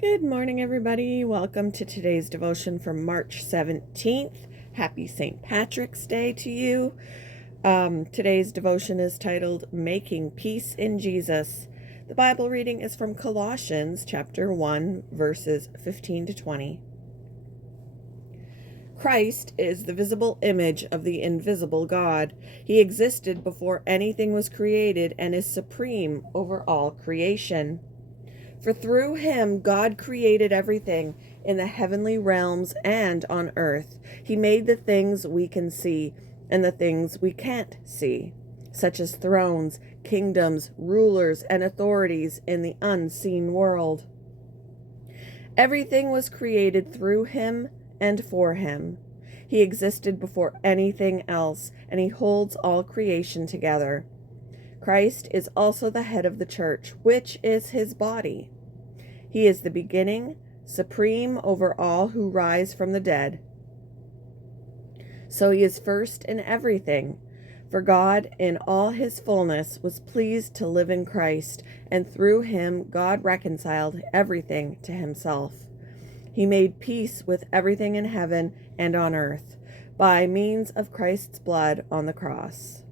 Good morning, everybody. Welcome to today's devotion for March 17th. Happy St. Patrick's Day to you. Today's devotion is titled Making Peace in Jesus. The Bible reading is from Colossians chapter 1, verses 15 to 20. Christ is the visible image of the invisible God. He existed before anything was created and is supreme over all creation. For through him God created everything in the heavenly realms and on earth. He made the things we can see and the things we can't see, such as thrones, kingdoms, rulers, and authorities in the unseen world. Everything was created through him and for him. He existed before anything else, and he holds all creation together. Christ is also the head of the church, which is his body. He is the beginning, supreme over all who rise from the dead. So he is first in everything. For God, in all his fullness, was pleased to live in Christ, and through him God reconciled everything to himself. He made peace with everything in heaven and on earth by means of Christ's blood on the cross.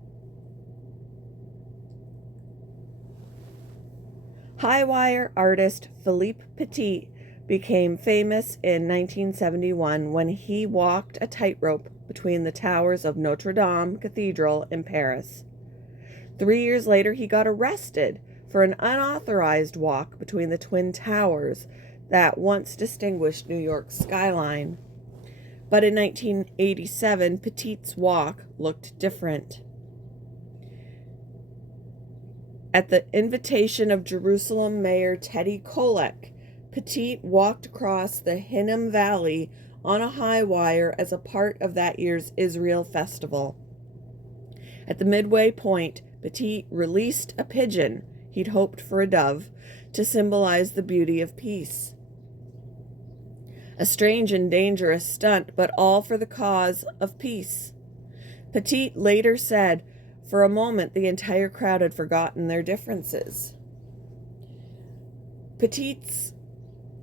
High wire artist Philippe Petit became famous in 1971 when he walked a tightrope between the towers of Notre Dame Cathedral in Paris. 3 years later, he got arrested for an unauthorized walk between the Twin Towers that once distinguished New York's skyline. But in 1987, Petit's walk looked different. At the invitation of Jerusalem Mayor Teddy Kollek, Petit walked across the Hinnom Valley on a high wire as a part of that year's Israel Festival. At the midway point, Petit released a pigeon, he'd hoped for a dove, to symbolize the beauty of peace. A strange and dangerous stunt, but all for the cause of peace. Petit later said, "For a moment, the entire crowd had forgotten their differences." Petit's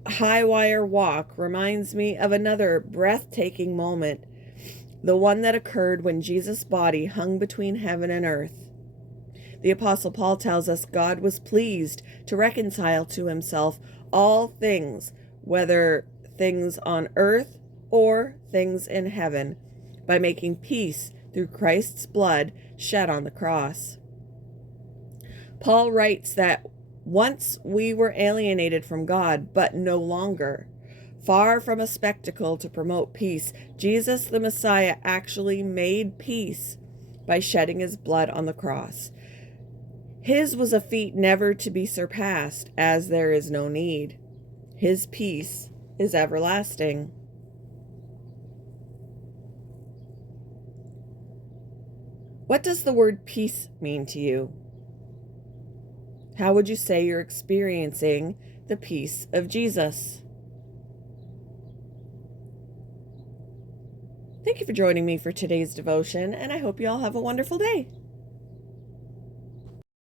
high wire walk reminds me of another breathtaking moment, the one that occurred when Jesus' body hung between heaven and earth. The Apostle Paul tells us God was pleased to reconcile to himself all things, whether things on earth or things in heaven, by making peace through Christ's blood shed on the cross. Paul writes that once we were alienated from God, but no longer. Far from a spectacle to promote peace, Jesus the Messiah actually made peace by shedding his blood on the cross. His was a feat never to be surpassed, as there is no need. His peace is everlasting. What does the word peace mean to you? How would you say you're experiencing the peace of Jesus? Thank you for joining me for today's devotion, and I hope you all have a wonderful day.